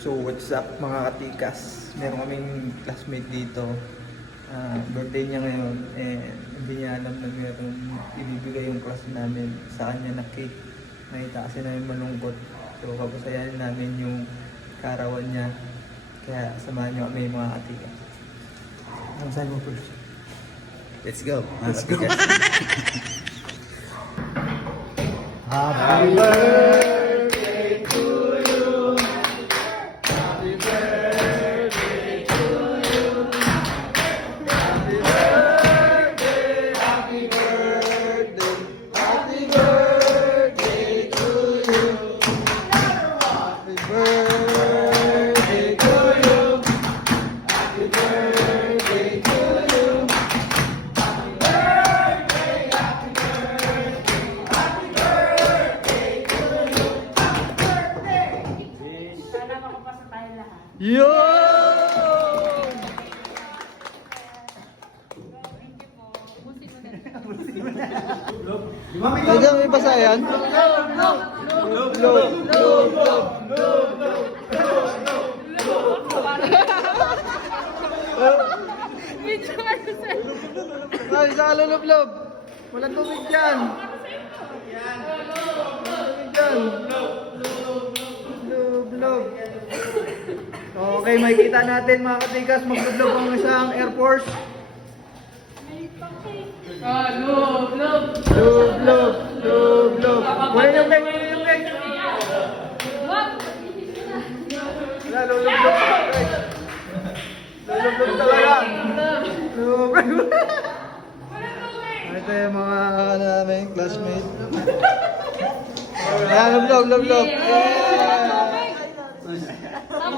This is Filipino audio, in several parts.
So what's up mga katikas? Meron kaming classmate dito. Birthday niya ngayon hindi niya alam na meron ibibigay yung class namin sa kanya na cake. Nakita kasi namin malungkot. So papasayahin namin yung karawan niya. Kaya samahan niyo kami mga katikas. Ano sa'yo mo first? Let's go. Let's go. Happy birthday to you. Happy birthday to you. Happy birthday, happy birthday, happy birthday to you. Happy birthday to you. Happy birthday to you. Happy birthday, happy birthday, happy birthday to you. Happy birthday. Sana makapasa tayo lahat. Yo! Thank you po. Musik mo na. Pwede may pasayan? Medyo ano sir. Ay, isa ka lulublob. Walang tubig dyan. Lublob. Okay, makikita natin mga katikas. Maglublob ang isang Air Force. Love. Lublob. Lublob. Wala yung cake, wala yung cake. Wala, lulublob. Lulublob talaga. Lublob. Ito yung mga namin, classmate. Ayan, lublob. Yeah!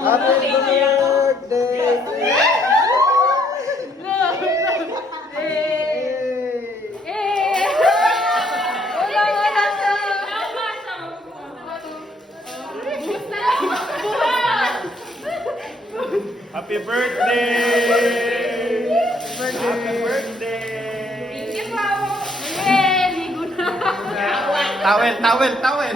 Happy birthday! Happy birthday! Happy birthday! Tawel!